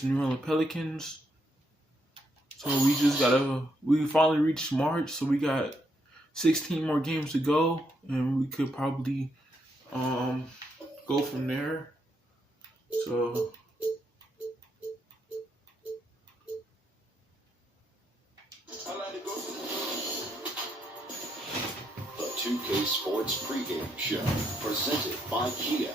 against the New Orleans Pelicans. So we finally reached March, so we got 16 more games to go, and we could probably go from there. So the 2K Sports pregame show, presented by Kia.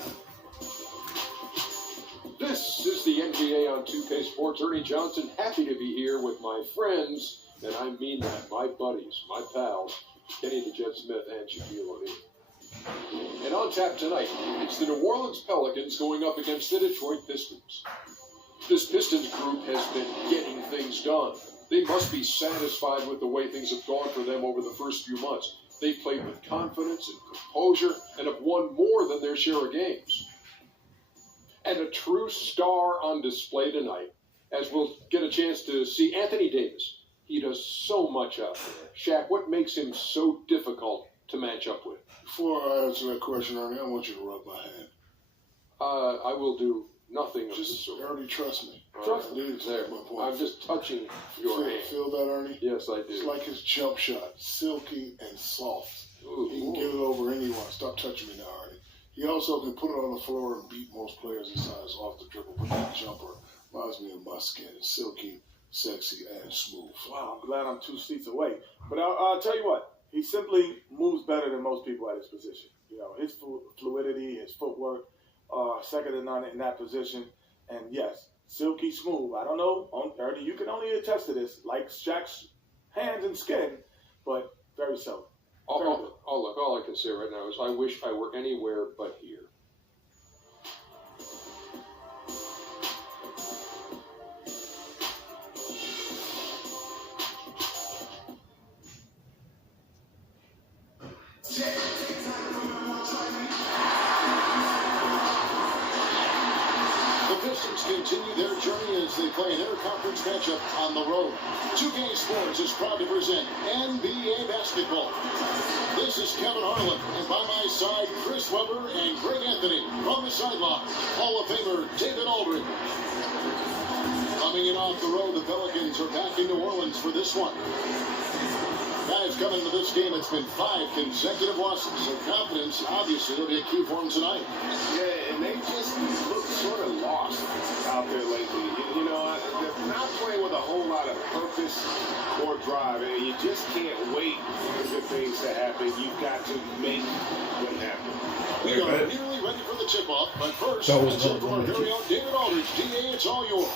This is the NBA on 2K Sports. Ernie Johnson, happy to be here with my friends, and I mean that, my buddies, my pals, Kenny the Jet Smith and Shaquille O'Neal. And on tap tonight, it's the New Orleans Pelicans going up against the Detroit Pistons. This Pistons group has been getting things done. They must be satisfied with the way things have gone for them over the first few months. They've played with confidence and composure and have won more than their share of games. And a true star on display tonight, as we'll get a chance to see Anthony Davis. He does so much out there. Shaq, what makes him so difficult to match up with? Before I answer that question, Ernie, I want you to rub my hand. I will do nothing of the Just, sort. Ernie, trust me. Trust me. There. My point. I'm just touching your hand. Feel that, Ernie? Yes, I do. It's like his jump shot, silky and soft. Ooh, He can get it over anyone. Stop touching me now, Ernie. He also can put it on the floor and beat most players his size off the dribble. But that jumper reminds me of my skin. It's silky, sexy, and smooth. Wow, I'm glad I'm 2 seats away. But I'll tell you what, he simply moves better than most people at his position. You know, his fluidity, his footwork, second to none in that position. And yes, silky smooth. I don't know, Ernie, you can only attest to this, like Shaq's hands and skin, but very seldom. All I can say right now is I wish I were anywhere but here. The Pistons continue their journey as they play an interconference matchup on the road. 2K Sports is proud to present NBA basketball. This is Kevin Harlan, and by my side, Chris Webber and Greg Anthony. From the sideline, Hall of Famer David Aldridge. Coming in off the road, the Pelicans are back in New Orleans for this one. Guys, coming into this game, it's been 5 consecutive losses, so confidence obviously will be a key for them tonight. Yeah, and they just look sort of lost out there lately. You know, they're not playing with a whole lot of purpose or drive, and you just can't wait for good things to happen. You've got to make them happen. We are nearly ready for the tip-off, but first, That was let's hear from our good. very own David Aldridge. DA, it's all yours.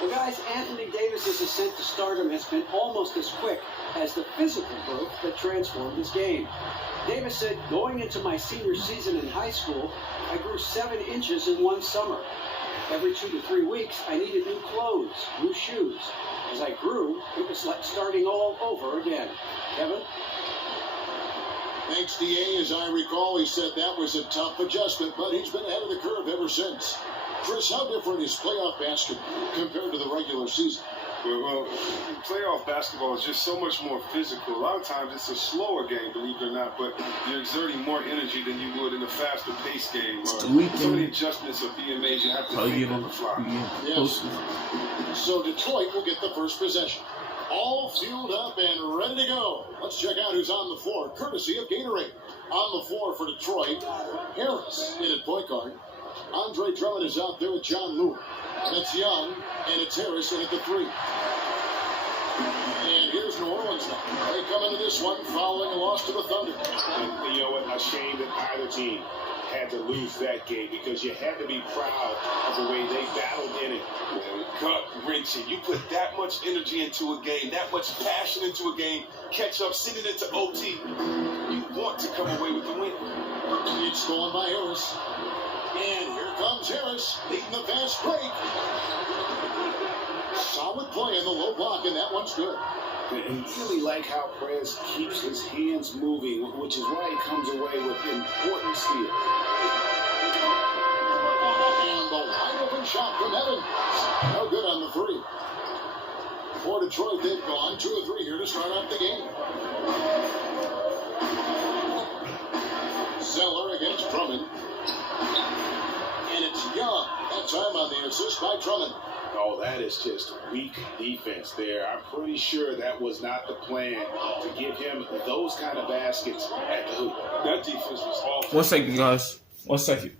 Well, guys, Anthony Davis' ascent to stardom has been almost as quick as the physical growth that transformed his game. Davis said, going into my senior season in high school, I grew 7 inches in one summer. Every 2 to 3 weeks, I needed new clothes, new shoes. As I grew, it was like starting all over again. Kevin? Thanks, DA. As I recall, he said that was a tough adjustment, but he's been ahead of the curve ever since. Chris, how different is playoff basketball compared to the regular season? Well, playoff basketball is just so much more physical. A lot of times it's a slower game, believe it or not, but you're exerting more energy than you would in a faster-paced game. So many adjustments are being made. You have to think on the fly. Yes. So Detroit will get the first possession. All fueled up and ready to go. Let's check out who's on the floor, courtesy of Gatorade. On the floor for Detroit, Harris in at point guard. Andre Drummond is out there with John Lewis. And it's Young, and it's Harris in at the 3. And here's New Orleans now. They come into this one following a loss to the Thunder. And you know what? A shame that either team had to lose that game because you had to be proud of the way they battled in it. Gut-wrenching. You put that much energy into a game, that much passion into a game, catch up, send it into OT. You want to come away with the win. It's going by Harris. And here comes Harris, leading the fast break. Solid play in the low block, and that one's good. And really like how Perez keeps his hands moving, which is why he comes away with important steals. And the wide open shot from Evans. No good on the 3. For Detroit, they've gone 2 of 3 here to start off the game. Zeller against Drummond. Young, that time on the assist by Drummond. Oh, that is just weak defense there. I'm pretty sure that was not the plan to give him those kind of baskets at the hoop. That defense was awful. 1 second, guys. 1 second.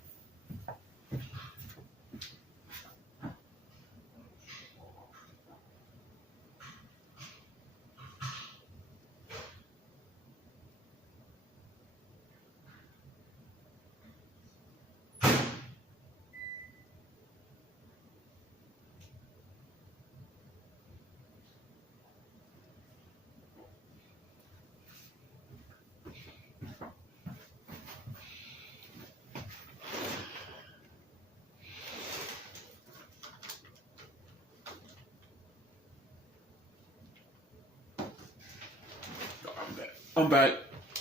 I'm back.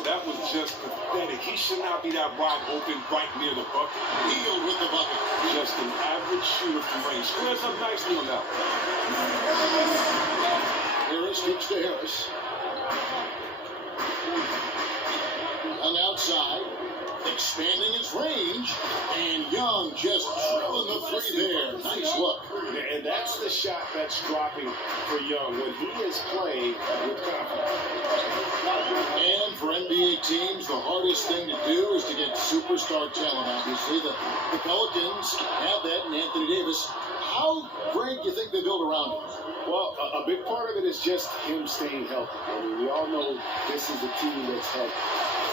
That was just pathetic. He should not be that wide open right near the bucket. Healed with the bucket. Just an average shooter from range. Squares up nicely on that one. Harris kicks to Harris. Young outside, expanding his range, and Young just drilling the three there. Nice look. And that's the shot that's dropping for Young when he is playing with confidence. And for NBA teams, the hardest thing to do is to get superstar talent, obviously. The Pelicans have that in Anthony Davis. How great do you think they build around him? Well, a big part of it is just him staying healthy. I mean, we all know this is a team that's had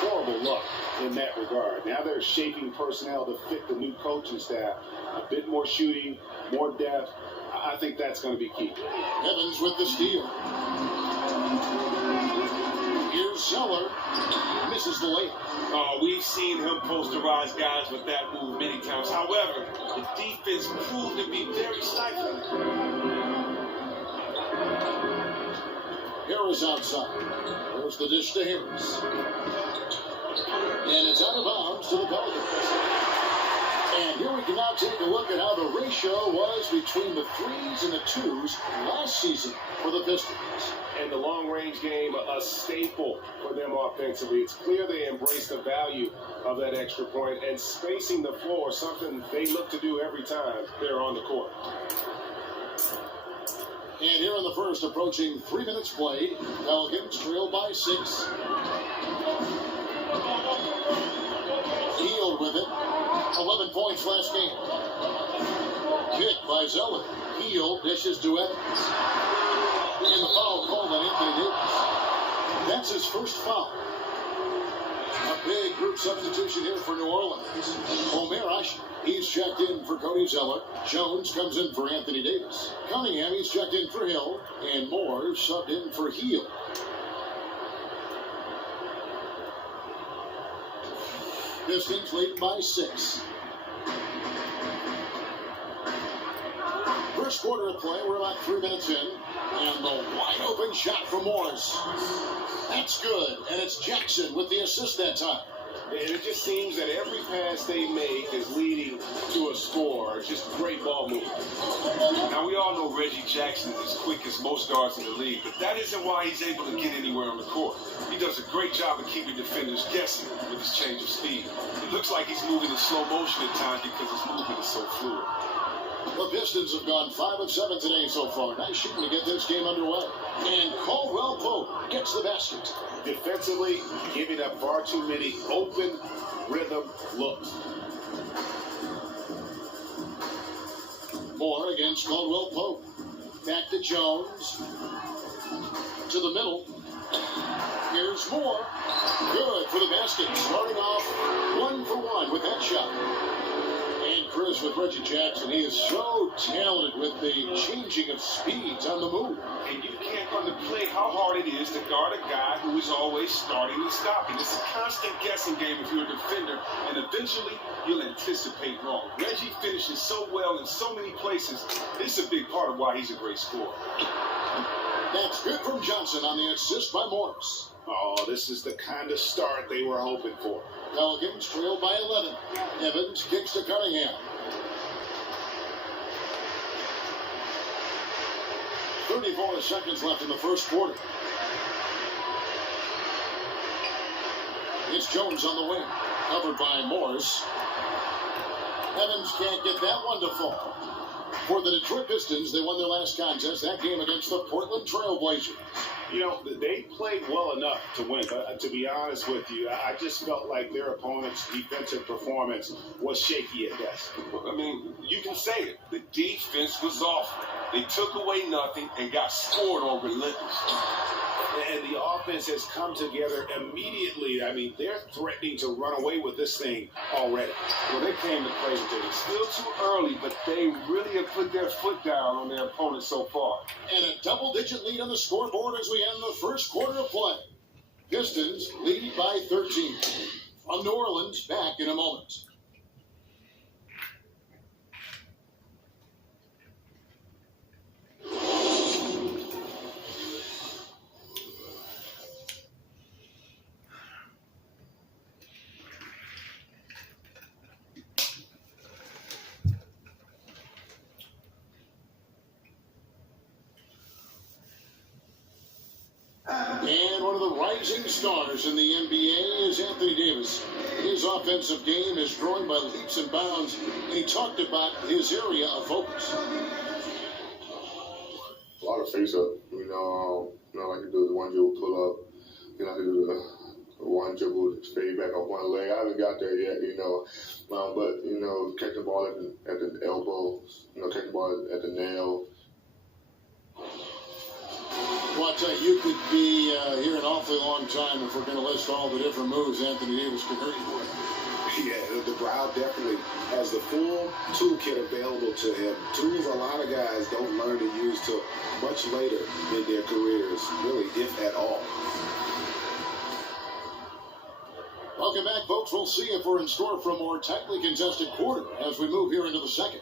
horrible luck in that regard. Now they're shaping personnel to fit the new coaching staff. A bit more shooting, more depth. I think that's going to be key. Evans with the steal. Here's Zeller. Misses the layup. Oh, we've seen him posterize guys with that move many times. However, the defense proved to be very stifling. Harris outside. There's the dish to Harris. And it's out of bounds to the Pelicans. And here we can now take a look at how the ratio was between the threes and the twos last season for the Pistons. And the long-range game, a staple for them offensively. It's clear they embrace the value of that extra point, and spacing the floor, something they look to do every time they're on the court. And here in the first, approaching 3 minutes played, Pelicans trail by 6. Healed with it. 11 points last game. Kick by Zeller. Healed dishes to Evans. And the foul called on Anthony Davis. That's his first foul. A big group substitution here for New Orleans. Omer, he's checked in for Cody Zeller. Jones comes in for Anthony Davis. Cunningham, he's checked in for Hill. And Moore subbed in for Heal. Pistons lead by 6. First quarter of play, we're about 3 minutes in. And the wide open shot from Morris. That's good. And it's Jackson with the assist that time. And it just seems that every pass they make is leading to a score. Just great ball movement. Now, we all know Reggie Jackson is as quick as most guards in the league, but that isn't why he's able to get anywhere on the court. He does a great job of keeping defenders guessing with his change of speed. It looks like he's moving in slow motion at times because his movement is so fluid. The Pistons have gone 5 of 7 today so far. Nice shooting to get this game underway. And Caldwell Pope gets the basket. Defensively, giving up far too many open rhythm looks. Moore against Caldwell Pope. Back to Jones. To the middle. Here's Moore. Good for the basket. Starting off 1 for 1 with that shot. And Chris with Reggie Jackson. He is so talented with the changing of speeds on the move. And you can't underplay how hard it is to guard a guy who is always starting and stopping. It's a constant guessing game if you're a defender, and eventually you'll anticipate wrong. Reggie finishes so well in so many places. This is a big part of why he's a great scorer. That's good from Johnson on the assist by Morris. Oh, this is the kind of start they were hoping for. Pelicans trail by 11. Evans kicks to Cunningham. 34 seconds left in the first quarter. It's Jones on the wing, covered by Morris. Evans can't get that one to fall. For the Detroit Pistons, they won their last contest, that game against the Portland Trail Blazers. You know, they played well enough to win, but to be honest with you, I just felt like their opponent's defensive performance was shaky at best. I mean, you can say it. The defense was awful. They took away nothing and got scored on relentlessly. And the offense has come together immediately. I mean, they're threatening to run away with this thing already. Well, they came to play today. Still too early, but they really have put their foot down on their opponent so far. And a double-digit lead on the scoreboard as we end the first quarter of play. Pistons lead by 13. From New Orleans, back in a moment. And one of the rising stars in the NBA is Anthony Davis. His offensive game is growing by leaps and bounds, and he talked about his area of focus. A lot of face-up, like you do the one dribble pull-up, I can do the one dribble fade back on one leg. I haven't got there yet, but catch the ball at the elbow, catch the ball at the nail. Well, I tell you could be here an awfully long time if we're going to list all the different moves Anthony Davis could hurt you with. Yeah, the Brown definitely has the full toolkit available to him. Tools a lot of guys don't learn to use till much later in their careers, really, if at all. Welcome back, folks. We'll see if we're in store for a more tightly contested quarter as we move here into the second.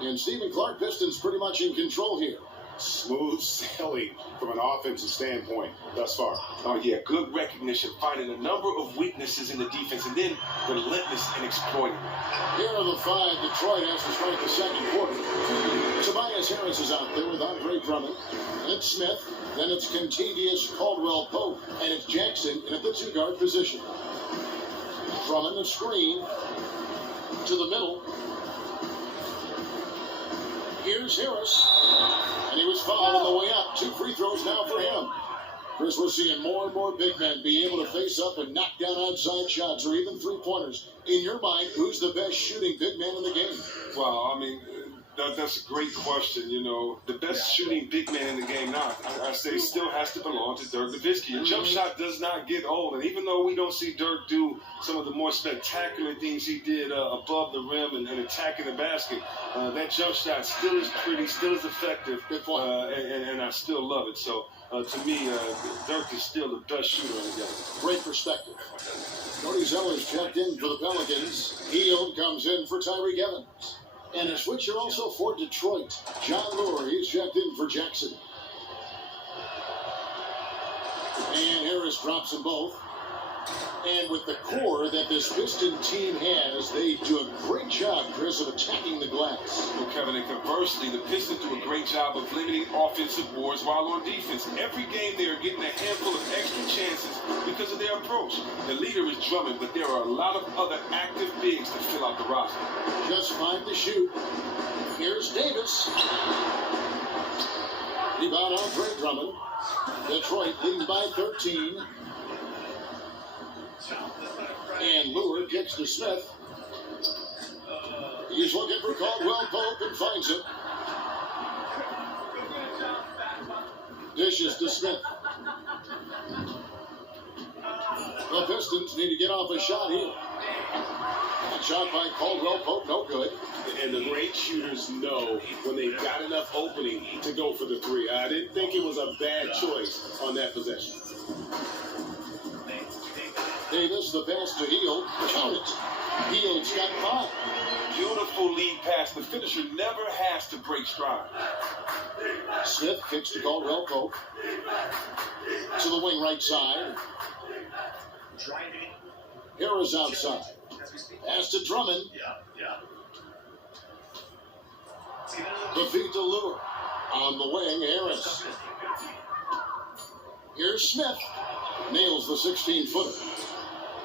And Stephen Clark, Pistons pretty much in control here. Smooth sailing from an offensive standpoint thus far. Oh, yeah, good recognition, finding a number of weaknesses in the defense, and then relentless in exploiting them. Here are the five Detroit has to start the second quarter. Tobias Harris is out there with Andre Drummond. And it's Smith. Then it's Contavious Caldwell-Pope. And it's Jackson in at the two-guard position. Drummond, the screen to the middle. Here's Harris. And he was fouled on the way up. 2 free throws now for him. Chris, we're seeing more and more big men be able to face up and knock down outside shots or even three-pointers. In your mind, who's the best shooting big man in the game? Well, I mean, that's a great question. The best shooting big man in the game now, I say, still has to belong to Dirk Nowitzki. A jump shot does not get old, and even though we don't see Dirk do some of the more spectacular things he did above the rim and attacking the basket, that jump shot still is pretty, still is effective, and I still love it. So, to me, Dirk is still the best shooter in the game. Great perspective. Cody Zeller's checked in for the Pelicans. Hield comes in for Tyreke Evans. And a switcher also for Detroit. John Lure, he's checked in for Jackson. And Harris drops them both. And with the core that this Piston team has, they do a great job, Chris, of attacking the glass. Well, Kevin, and conversely, the Pistons do a great job of limiting offensive boards while on defense. Every game they are getting a handful of extra chances because of their approach. The leader is Drummond, but there are a lot of other active bigs to fill out the roster. Just 5 to shoot. Here's Davis. Rebound Andre Drummond. Detroit leads by 13. And Lure kicks to Smith. He's looking for Caldwell-Pope and finds it. Dishes to Smith. The Pistons need to get off a shot here. That shot by Caldwell-Pope, no good. And the great shooters know when they've got enough opening to go for the three. I didn't think it was a bad choice on that possession. Davis, the pass to Hield. Count it. Hield's got 5. Beautiful lead pass. The finisher never has to break stride. Smith kicks to Caldwell-Pope. To the wing right side. Harris outside. Pass to Drummond. The feed to Lure. On the wing, Harris. Here's Smith. Nails the 16-footer.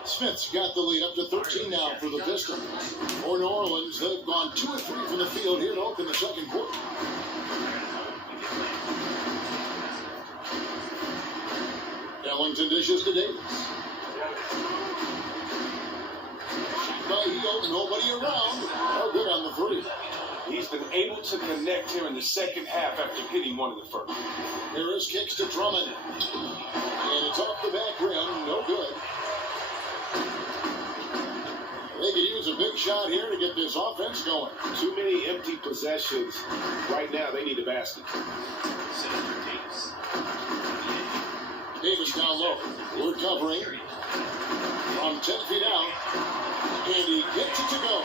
Smith's got the lead up to 13 now for the Pistons. For New Orleans, they've gone 2 of 3 from the field here to open the second quarter. Ellington dishes to Davis. By Hield, nobody around. No good on the three. He's been able to connect here in the second half after hitting one in the first. Harris kicks to Drummond. And it's off the back rim. No good. They could use a big shot here to get this offense going. Too many empty possessions. Right now, they need a basket. Davis down low. Recovering from 10 feet out. And he gets it to go.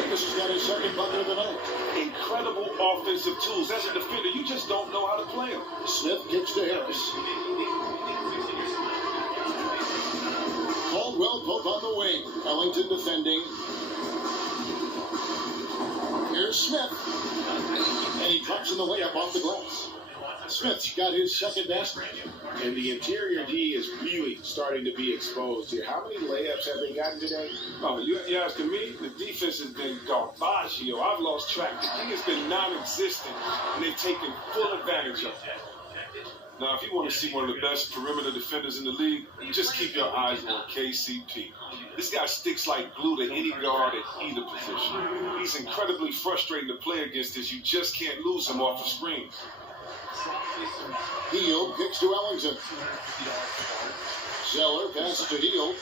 Davis has got his second bucket of the night. Incredible offensive tools. As a defender, you just don't know how to play them. Smith kicks to Harris. Caldwell Pope on the wing. Ellington defending. Here's Smith. And he drops in the layup off the glass. Smith's got his second basket. And the interior D is really starting to be exposed here. How many layups have they gotten today? Oh, you're asking me? The defense has been garbaggio. I've lost track. The D has been non-existent, and they've taken full advantage of it. Now, if you want to see one of the best perimeter defenders in the league, just keep your eyes on KCP. This guy sticks like glue to any guard at either position. He's incredibly frustrating to play against as you just can't lose him off the screens. Hield kicks to Ellington. Zeller passes to Hield.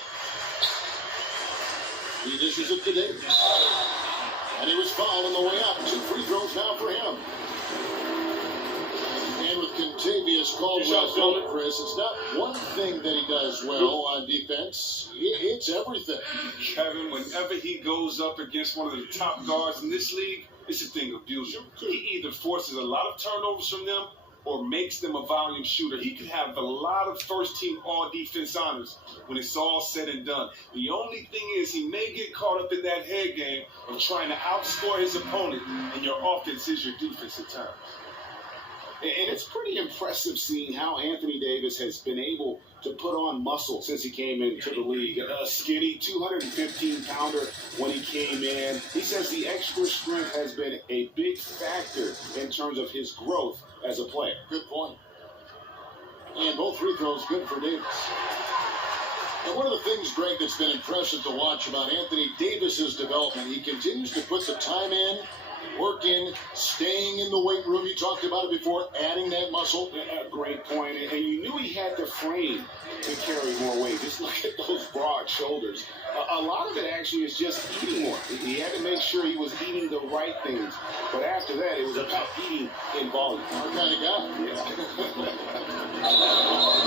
He dishes it to Davis. And he was fouled on the way up. 2 free throws now for him. And with Contavious Caldwell, Chris, it's not one thing that he does well on defense. It's everything. Kevin, whenever he goes up against one of the top guards in this league, it's a thing of beauty. He either forces a lot of turnovers from them or makes them a volume shooter. He could have a lot of first-team all-defense honors when it's all said and done. The only thing is he may get caught up in that head game of trying to outscore his opponent, and your offense is your defense at times. And it's pretty impressive seeing how Anthony Davis has been able to put on muscle since he came into the league. A skinny 215-pounder when he came in. He says the extra strength has been a big factor in terms of his growth as a player. Good point. And both free throws good for Davis. And one of the things, Greg, that's been impressive to watch about Anthony Davis's development, he continues to put the time in, work in, staying in the weight room. You talked about it before, adding that muscle. Great point. And you knew he had the frame to carry more weight. Just look at those broad shoulders. A lot of it actually is just eating more. He had to make sure he was eating the right things. But after that, it was about eating in volume. Our kind of guy. Yeah.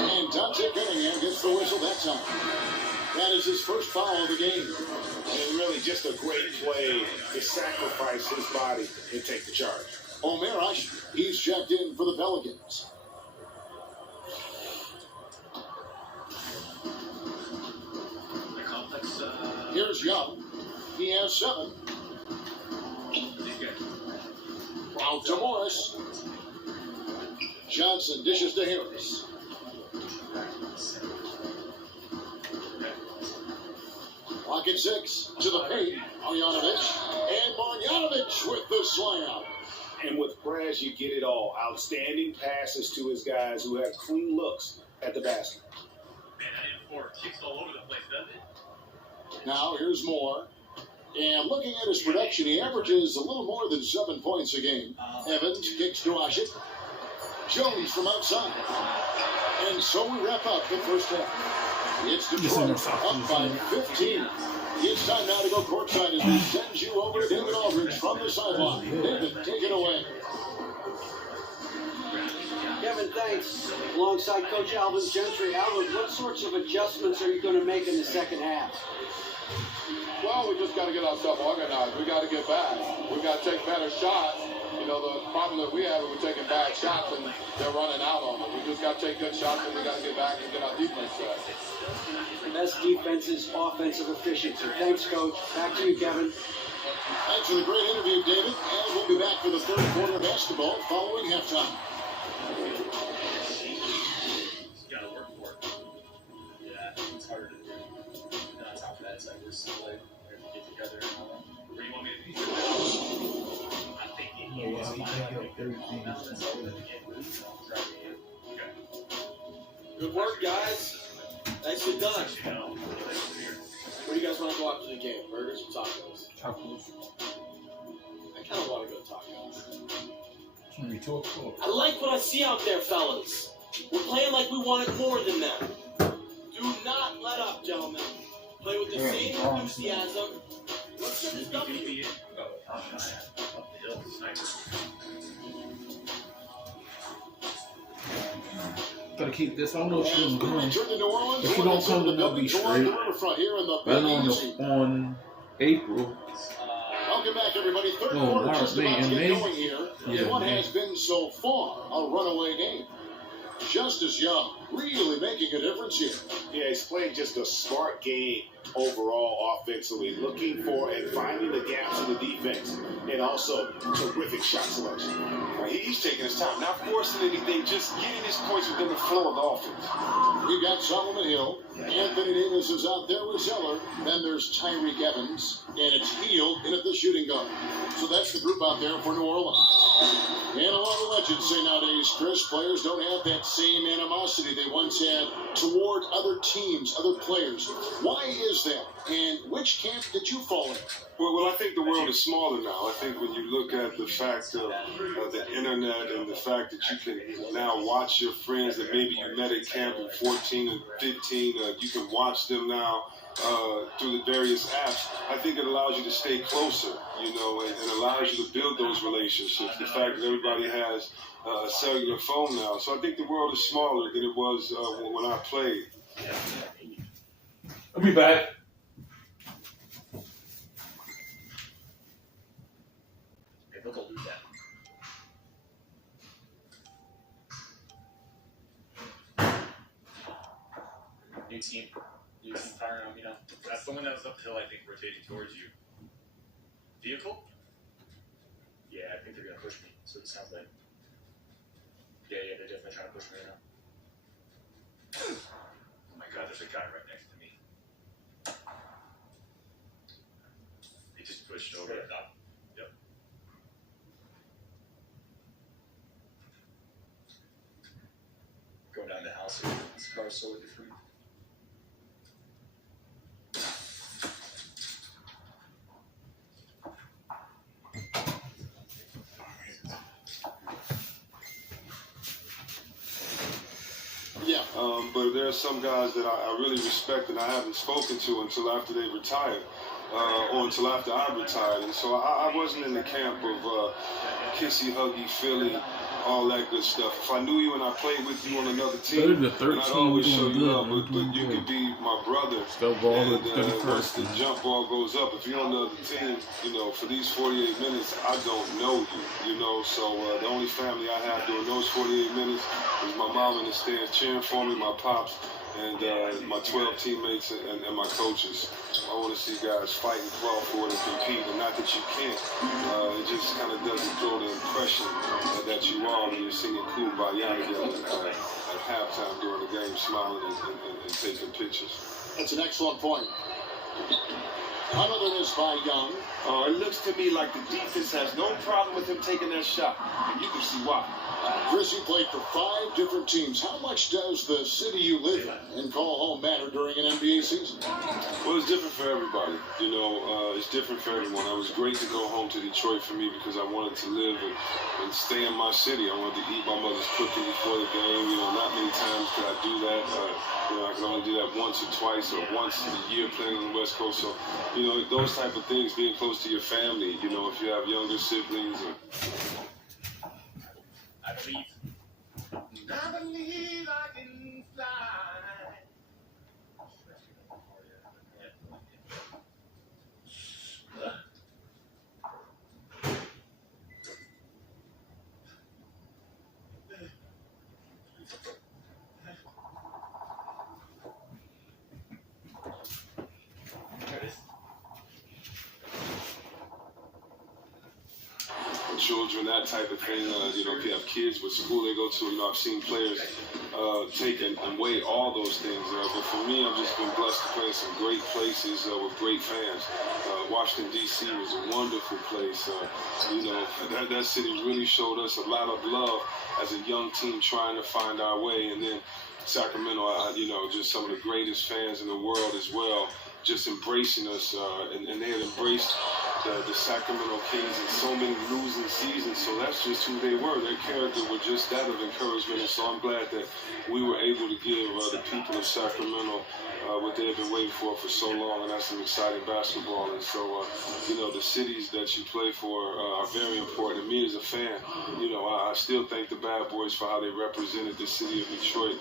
And Dante Cunningham gets the whistle that time. That is his first foul of the game. And really just a great play to sacrifice his body and take the charge. Omer Ash, he's checked in for the Pelicans. Here's Young. He has 7. Out to Morris. Johnson dishes to Harris. Clock at 6 to the paint. Marjanovic. And Marjanovic with the slam. And with Perez, you get it all. Outstanding passes to his guys who have clean looks at the basket. Kicks all over the place, doesn't it? Now here's Moore. And looking at his production, he averages a little more than 7 points a game. Evans kicks to Ashik. Jones from outside. And so we wrap up the first half. It's Detroit up by 15. It's time now to go courtside as we send you over to David Aldridge from the sideline. David, take it away. Kevin, thanks. Alongside Coach Alvin Gentry. Alvin, what sorts of adjustments are you going to make in the second half? Well, we just got to get ourselves organized. We got to get back. We got to take better shots. You know, the problem that we have is we're taking bad shots and they're running out on them. We just got to take good shots and we got to get back and get our defense set. Best defense is offensive efficiency. Thanks, Coach. Back to you, Kevin. Thanks for the great interview, David. And we'll be back for the third quarter of basketball following halftime. You gotta work for it. Yeah, it's harder to do. like get together and all that. Where do you want me to be? I'm thinking Good work, guys. Nicely done. Where do you guys want to go after the game? Burgers or tacos? Tacos. I kind of want to go tacos. It's gonna be 2 o'clock. I like what I see out there, fellas. We're playing like we wanted more than that. Do not let up, gentlemen. Play with the same enthusiasm. Let's get this W. Gotta keep this. I don't know if she's going. Return to New Orleans. If you don't come, then they'll be straight. But on April. Welcome back, everybody. Third No, quarter March, just May, about to and get May. going here. Yeah, What May. has been so far a runaway game. Justice Young really making a difference here. Yeah, he's playing just a smart game overall offensively, looking for and finding the gaps in the defense, and also terrific shot selection. He's taking his time, not forcing anything, just getting his points within the flow of the offense. We've got Solomon Hill. Anthony Davis is out there with Zeller. Then there's Tyreek Evans. And it's Hield in at the shooting guard. So that's the group out there for New Orleans. And a lot of legends say nowadays, Chris, players don't have that same animosity they once had toward other teams, other players. Why is that? And which camp did you fall in? Well, I think the world is smaller now. I think when you look at the fact of the internet and the fact that you can now watch your friends that maybe you met at camp in 14 and 15, you can watch them now through the various apps. I think it allows you to stay closer, and allows you to build those relationships. The fact that everybody has a cellular phone now. So I think the world is smaller than it was when I played. I'll be back. Maybe they'll do that. New team firing on, that's the one that was uphill, I think, rotating towards you. Vehicle? Yeah, I think they're gonna push me. That's what it sounds like. Yeah, they're definitely trying to push me right now. Oh my god, there's a guy right next to me. He just pushed over the top. Yep. Going down the house, this car's so different. But there are some guys that I really respect and I haven't spoken to until after they retired, or until after I retired. And so I wasn't in the camp of kissy, huggy, Philly, all that good stuff. If I knew you and I played with you on another team, The 13, I'd always we show doing you good, love, man. but you could be my brother. Still ball And the 31st. once the jump ball goes up, if you're on the other team, for these 48 minutes, I don't know you, so the only family I have during those 48 minutes is my mom in the stands cheering for me, my pops, and my 12 teammates and my coaches. I want to see guys fight and claw for it and compete, and not that you can't. It just kind of doesn't throw the impression that you are when you're singing Kumbaya together at halftime during the game, smiling and taking pictures. That's an excellent point. Another miss by Young. It looks to me like the defense has no problem with him taking that shot. And you can see why. Chris, you played for 5 different teams. How much does the city you live in and call home matter during an NBA season? Well, it's different for everybody. It's different for everyone. It was great to go home to Detroit for me because I wanted to live and stay in my city. I wanted to eat my mother's cooking before the game. Not many times could I do that. I can only do that once or twice or once a year playing on the West Coast. So, those type of things, being close to your family, if you have younger siblings. I believe I can fly. children, that type of thing. You know, if you have kids with school they go to, you know, I've seen players take and weigh all those things. But for me, I've just been blessed to play in some great places with great fans. Washington, D.C. was a wonderful place. You know, that city really showed us a lot of love as a young team trying to find our way. And then Sacramento, you know, just some of the greatest fans in the world as well, just embracing us. And they had embraced the Sacramento Kings in so many losing seasons. So that's just who they were. Their character was just that of encouragement. And so I'm glad that we were able to give the people of Sacramento what they have been waiting for so long, and that's some exciting basketball. And so, you know, the cities that you play for are very important to me as a fan. You know, I still thank the Bad Boys for how they represented the city of Detroit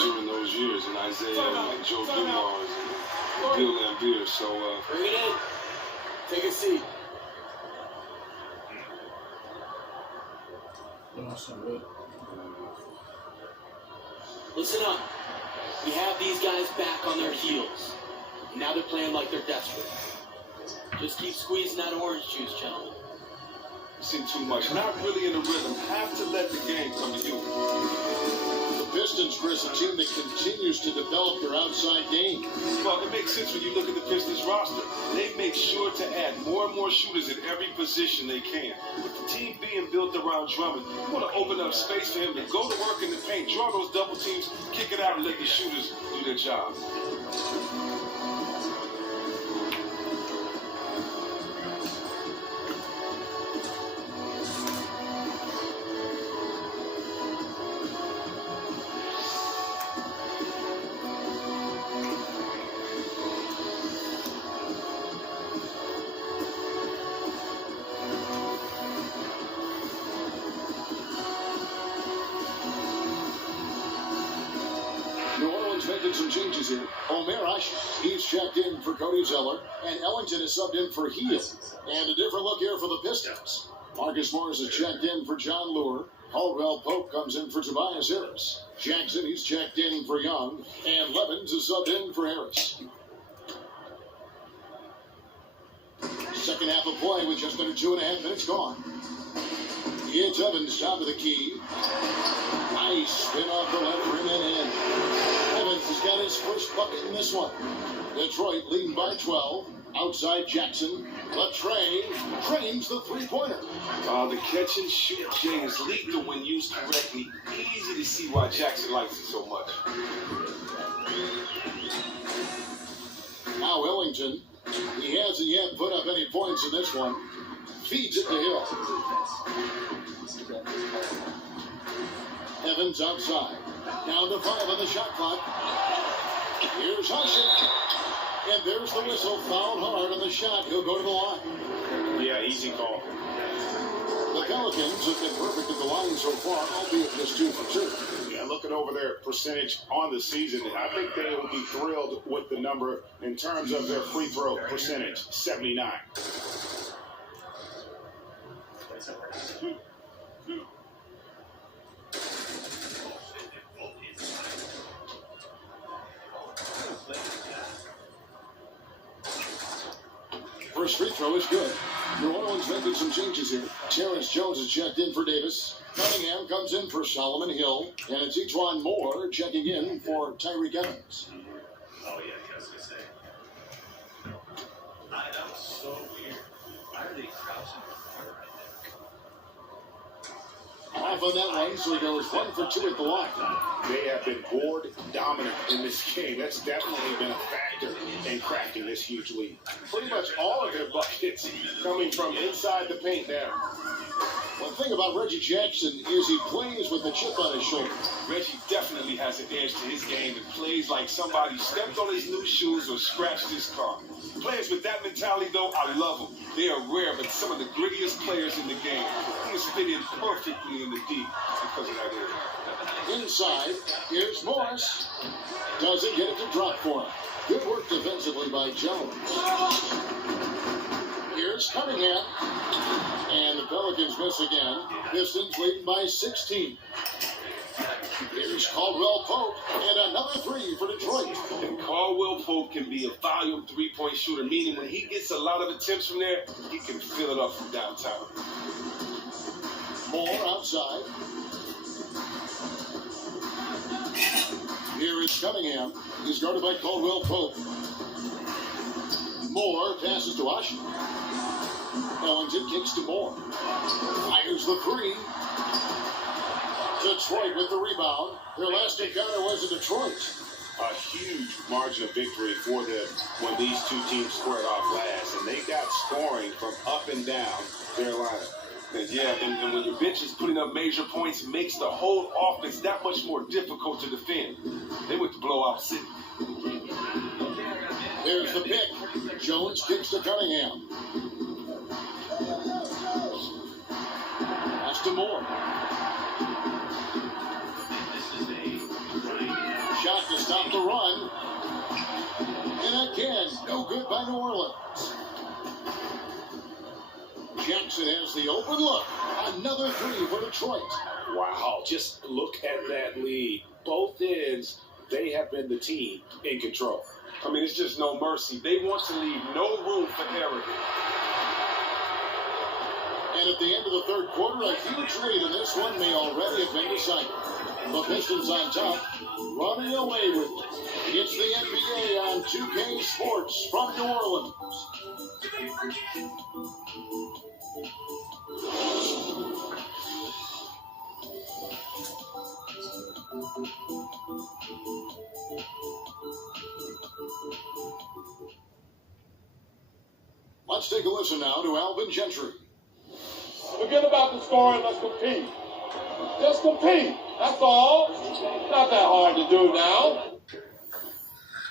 during those years, and Isaiah and Joe Dumars and Bill Lambier. So, bring it in. Take a seat. Listen up. We have these guys back on their heels. Now they're playing like they're desperate. Just keep squeezing that orange juice, gentlemen. Seen too much. Not really in the rhythm. Have to let the game come to you. The Pistons, Chris, a team that continues to develop their outside game. Well, it makes sense when you look at the Pistons roster. They make sure to add more and more shooters at every position they can. With the team being built around Drummond, you want to open up space for him to go to work in the paint, draw those double teams, kick it out, and let the shooters do their job. Making some changes here. O'Marash, he's checked in for Cody Zeller, and Ellington is subbed in for Heel. And a different look here for the Pistons. Marcus Morris is checked in for John Lure. Caldwell Pope comes in for Tobias Harris. Jackson, he's checked in for Young, and Levens is subbed in for Harris. Second half of play with just under 2.5 minutes gone. It's Evans, top of the key. Nice spin off the left rim and in. Evans has got his first bucket in this one. Detroit leading by 12. Outside Jackson. Latrey trains the three-pointer. The catch and shoot, Jay, is lethal when used correctly. Easy to see why Jackson likes it so much. Now Ellington. He hasn't yet put up any points in this one. Feeds it to Hill. Evans outside. Down to 5 on the shot clock. Here's Hushik. And there's the whistle. Fouled hard on the shot. He'll go to the line. Yeah, easy call. The Pelicans have been perfect at the line so far, albeit just 2 for 2. Yeah, looking over their percentage on the season, I think they will be thrilled with the number in terms of their free throw percentage, 79. First free throw is good. New Orleans making some changes here. Terrence Jones is checked in for Davis. Cunningham comes in for Solomon Hill. And it's Etuan Moore checking in for Tyreek Evans. Oh, yeah, I was going to say. That was so weird. Why are they crouching in the corner right now? Off on that one, so he goes 1 for 2 at the line. They have been board dominant in this game. That's definitely been a factor in crafting this huge lead. Pretty much all of their buckets coming from inside the paint now. One thing about Reggie Jackson is he plays with a chip on his shoulder. Reggie definitely has an edge to his game and plays like somebody stepped on his new shoes or scratched his car. Players with that mentality, though, I love them. They are rare, but some of the grittiest players in the game. He has fit in perfectly in the D because of that area. Inside, here's Morris. Doesn't get it to drop for him. Good work defensively by Jones. Here's Cunningham. And the Pelicans miss again. Pistons leading by 16. Here's Caldwell Pope, and another three for Detroit. And Caldwell Pope can be a volume three-point shooter, meaning when he gets a lot of attempts from there, he can fill it up from downtown. Moore outside. Here is Cunningham. He's guarded by Caldwell Pope. Moore passes to Washington. Ellington kicks to Moore. Fires the three. Detroit with the rebound. Their last encounter was in Detroit. A huge margin of victory for them when these two teams squared off last. And they got scoring from up and down their lineup. And when your bench is putting up major points, it makes the whole offense that much more difficult to defend. They went to blowout city. There's the pick. Jones kicks to Cunningham. Pass to Moore. Shot to stop the run. And again, no good by New Orleans. Jackson has the open look. Another three for Detroit. Wow, just look at that lead. Both ends, they have been the team in control. I mean, it's just no mercy. They want to leave no room for error. And at the end of the third quarter, a huge lead in this one may already have been decided. The Pistons on top, running away with it. It's the NBA on 2K Sports from New Orleans. Let's take a listen now to Alvin Gentry. Forget about the scoring, let's compete. Just compete, that's all. Not that hard to do now.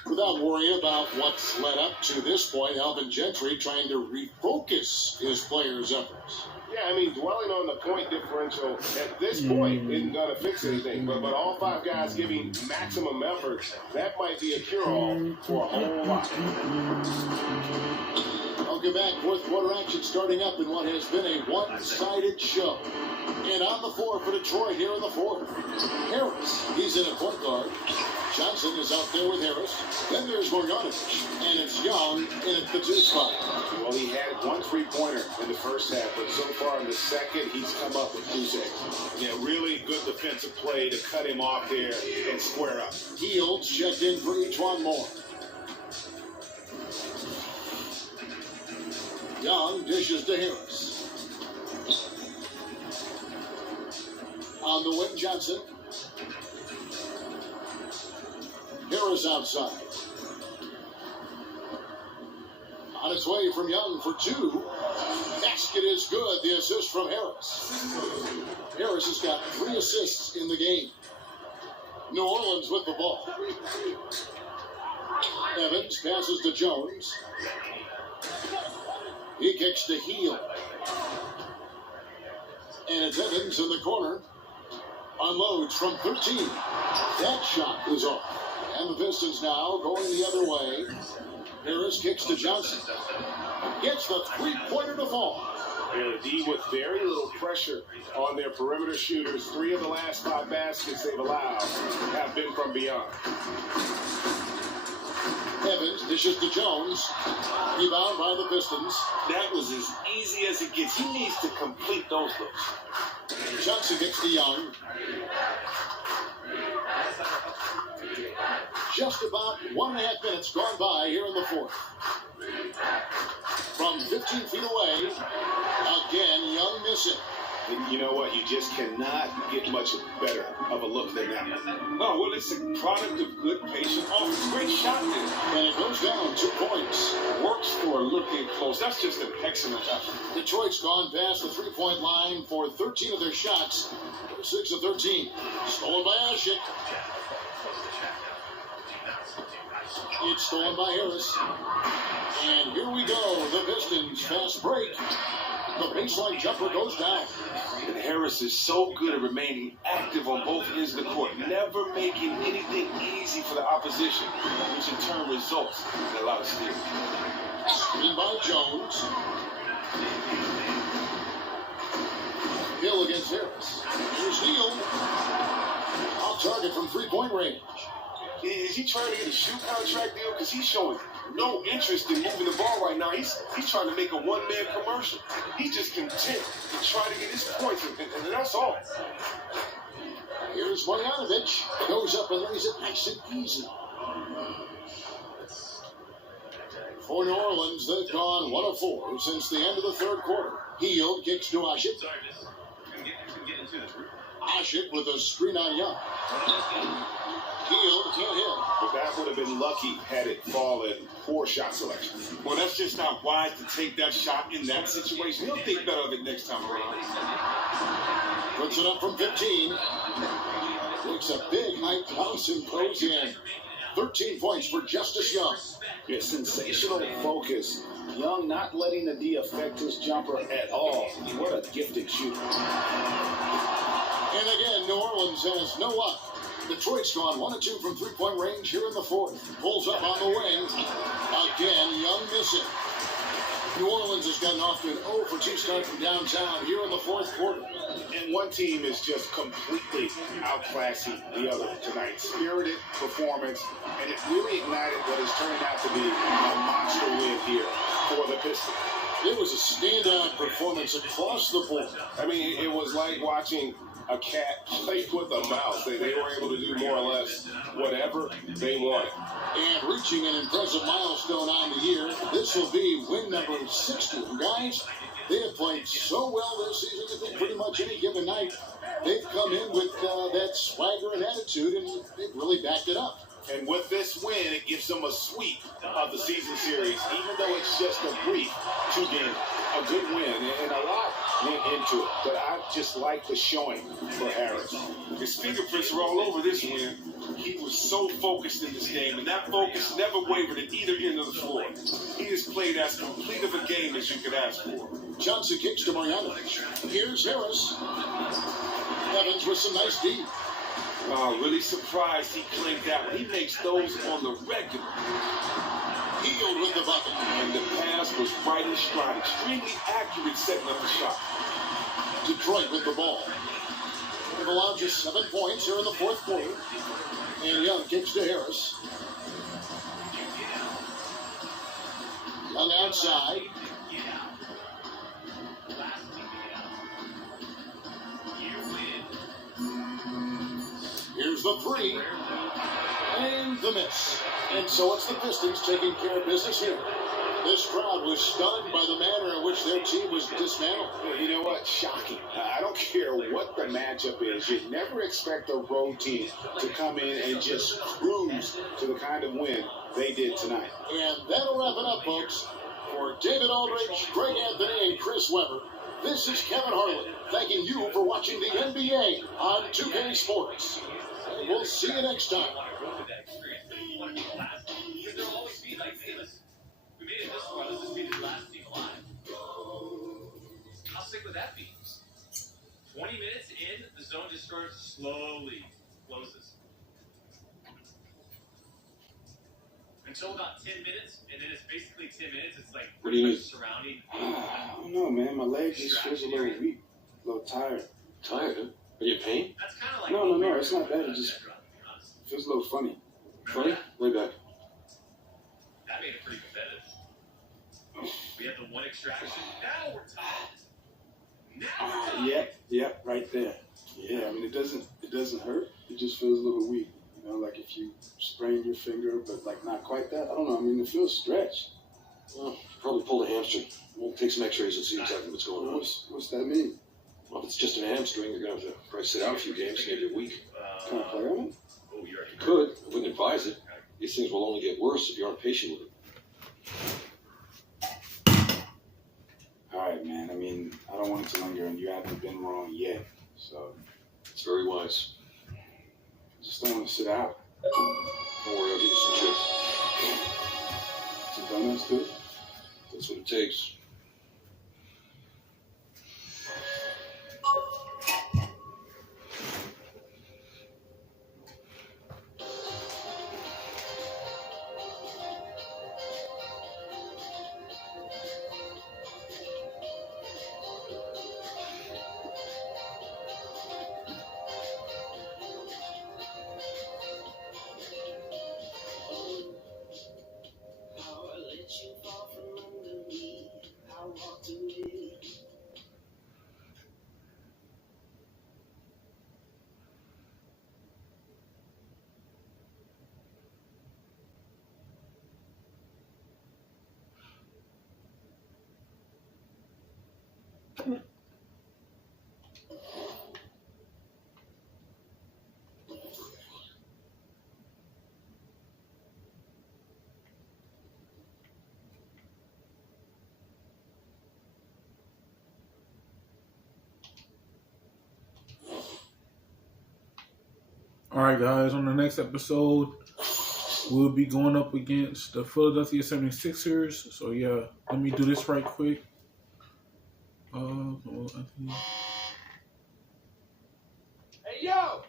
Without worrying about what's led up to this point, Alvin Gentry trying to refocus his players' efforts. Yeah, I mean, dwelling on the point differential at this point isn't going to fix anything. But all five guys giving maximum effort, that might be a cure-all for a whole lot. Welcome back. Fourth quarter action starting up in what has been a one-sided show. And on the floor for Detroit here in the fourth. Harris, he's in a point guard. Johnson is out there with Harris. Then there's Bogdanovich. And it's Young in at the two spot. Well, he had one three-pointer in the first half, but so far in the second, he's come up with 2 saves. Yeah, really good defensive play to cut him off there and square up. Heald checked in for each one more. Young dishes to Harris. On the wing, Johnson. Harris outside. On its way from Young for 2. Basket is good. The assist from Harris. Harris has got 3 assists in the game. New Orleans with the ball. Evans passes to Jones. He kicks to Heald. And it's Evans in the corner. Unloads from 13. That shot is off. And the Pistons now going the other way. Harris kicks to Johnson. Gets the three-pointer to fall. The D with very little pressure on their perimeter shooters. 3 of the last 5 baskets they've allowed have been from beyond. Evans dishes to Jones. Rebound by the Pistons. That was as easy as it gets. He needs to complete those looks. Johnson gets to Young. Just about 1.5 minutes gone by here in the fourth. From 15 feet away, again, Young missing. And you know what? You just cannot get much better of a look than that. Oh, well, it's a product of good, patient offense. Great shot there. And it goes down 2 points. Works for looking close. That's just an excellent effort. Detroit's gone past the three-point line for 13 of their shots. 6 of 13. Stolen by Ashik. It's stolen by Harris. And here we go. The Pistons fast break. The baseline jumper goes down. And Harris is so good at remaining active on both ends of the court, never making anything easy for the opposition, which in turn results in a lot of steals. Screen by Jones. Hill against Harris. Here's Heald. Off target from three-point range. Is he trying to get a shoe contract deal? Because he's showing no interest in moving the ball right now. He's trying to make a one-man commercial. He's just content to try to get his points, and that's all. Here's Marjanovic. Goes up and lays it nice and easy. For New Orleans, they've gone 1 of 4 since the end of the third quarter. Hield kicks to Ashik. Ashik with a screen on Young. Hield can't hit. But that would have been lucky had it fallen. Poor shot selection. Well, that's just not wise to take that shot in that situation. He'll think better of it next time around. Puts it up from 15. Takes a big height bounce and goes in. 13 points for Justice Young. Yeah, sensational focus. Young not letting the D affect his jumper at all. What a gifted shooter. And again, New Orleans has no luck. Detroit's gone 1 of 2 from three-point range here in the fourth. Pulls up on the wing. Again, Young missing. New Orleans has gotten off to an 0 for 2 start from downtown here in the fourth quarter. And one team is just completely outclassing the other tonight. Spirited performance, and it really ignited what has turned out to be a monster win here for the Pistons. It was a standout performance across the board. I mean, it was like watching a cat play with a mouse. They were able to do more or less whatever they wanted. And reaching an impressive milestone on the year, this will be win number 60. And guys, they have played so well this season that pretty much any given night, they've come in with that swagger and attitude, and they've really backed it up. And with this win, it gives them a sweep of the season series, even though it's just a brief 2-game, a good win, and a lot went into it. But I just like the showing for Harris. His fingerprints are all over this win. He was so focused in this game, and that focus never wavered at either end of the floor. He has played as complete of a game as you could ask for. Johnson kicks to Marjanovic. Here's Harris. Evans with some nice D. Really surprised he claimed that one. He makes those on the regular. Hield with the bucket. And the pass was right in stride. Extremely accurate setting up the shot. Detroit with the ball. They've allowed just 7 points here in the fourth quarter. And Young kicks to Harris. Young outside. Here's the three. And the miss. And so it's the Pistons taking care of business here. This crowd was stunned by the manner in which their team was dismantled. You know what? Shocking. I don't care what the matchup is. You'd never expect a road team to come in and just cruise to the kind of win they did tonight. And that'll wrap it up, folks. For David Aldridge, Greg Anthony, and Chris Webber, this is Kevin Harlan thanking you for watching the NBA on 2K Sports. And we'll see you next time. We made it this far. Let's just be the last team alive. How sick would that be? 20 minutes in, the zone just starts slowly closes. Until about 10 minutes, and then it's basically 10 minutes. It's like pretty much surrounding. I don't know, man. My leg just feels a little weak, a little tired. Tired, huh? Are you in pain? That's kind of like No, it's not that. It just feels a little funny. Funny? Way back. That made it pretty competitive. We had the one extraction. Now we're tied. Yep, right there. Yeah, I mean it doesn't hurt. It just feels a little weak. You know, like if you sprain your finger, but like not quite that. I don't know. I mean it feels stretched. Well, probably pulled a hamstring. We'll take some x-rays and see exactly what's going on. What's that mean? Well, if it's just an hamstring, you're going to have to probably sit out a few games, maybe a week. Can I play on it? You could. I wouldn't advise it. These things will only get worse if you aren't patient with it. All right, man. I mean, I don't want it to linger, and you haven't been wrong yet. So it's very wise. I just don't want to sit out. Don't worry, I'll give you some chips. Some donuts, too? That's what it takes. All right, guys, on the next episode, we'll be going up against the Philadelphia 76ers. So, yeah, let me do this right quick. Hey, yo!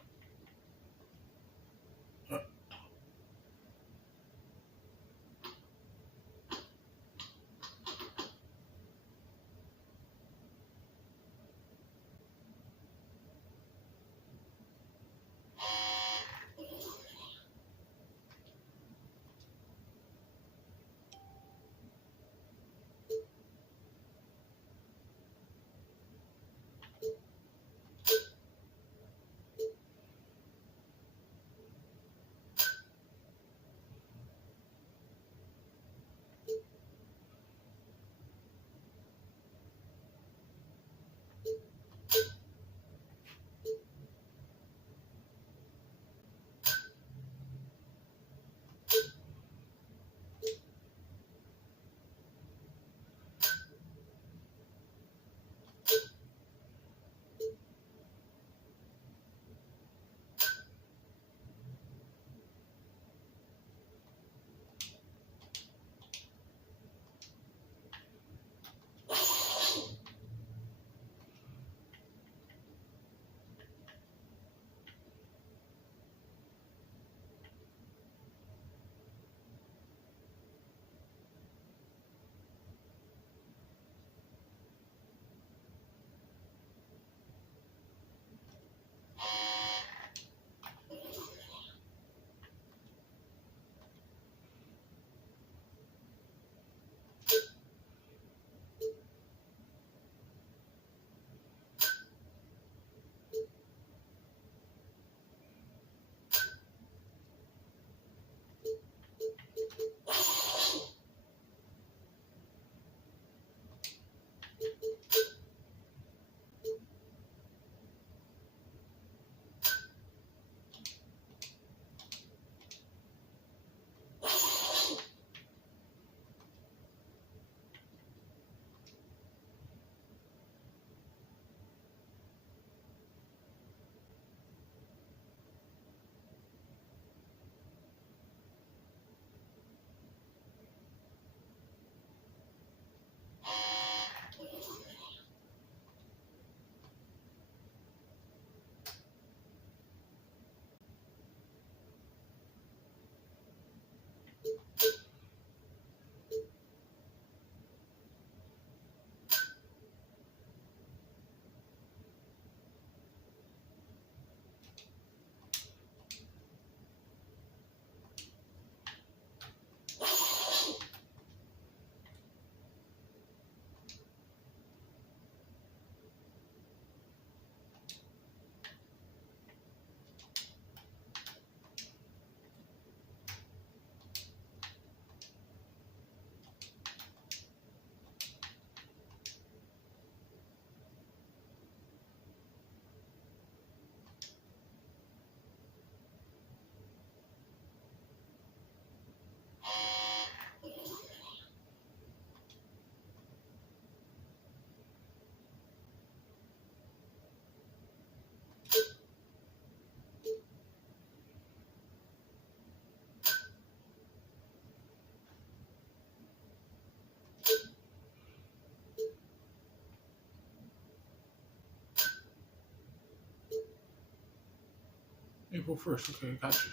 April 1st, okay, gotcha.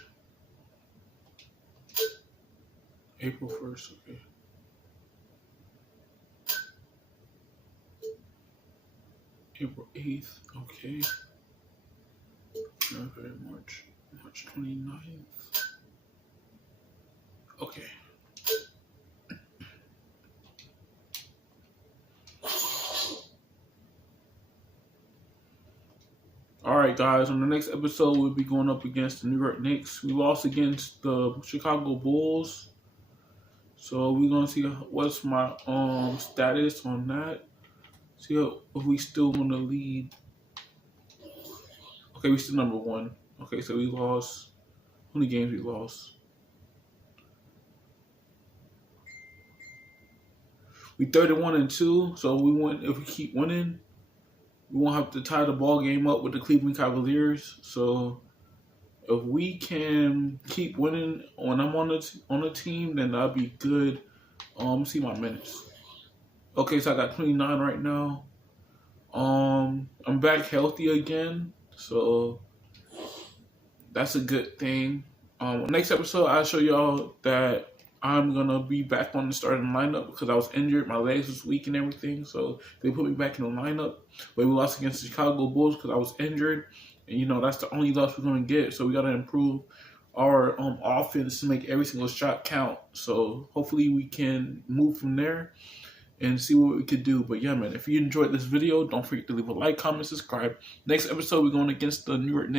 April 1st, okay. April 8th, okay. February, March 29th. Okay. All right, guys. On the next episode, we'll be going up against the New York Knicks. We lost against the Chicago Bulls, so we're gonna see what's my status on that. See if we still want to lead. Okay, we still number 1. Okay, so we lost. How many games we lost? We 31-2. So we win. If we keep winning, we won't have to tie the ball game up with the Cleveland Cavaliers. So if we can keep winning when I'm on the team, then that'll be good. See my minutes. Okay, so I got 29 right now. I'm back healthy again, so that's a good thing. Next episode, I'll show y'all that I'm gonna be back on the starting lineup because I was injured, my legs was weak and everything, so they put me back in the lineup. But we lost against the Chicago Bulls because I was injured, and that's the only loss we're gonna get. So we gotta improve our offense to make every single shot count. So hopefully we can move from there and see what we could do. But yeah, man, if you enjoyed this video, don't forget to leave a like, comment, subscribe. Next episode, we're going against the New York Knicks.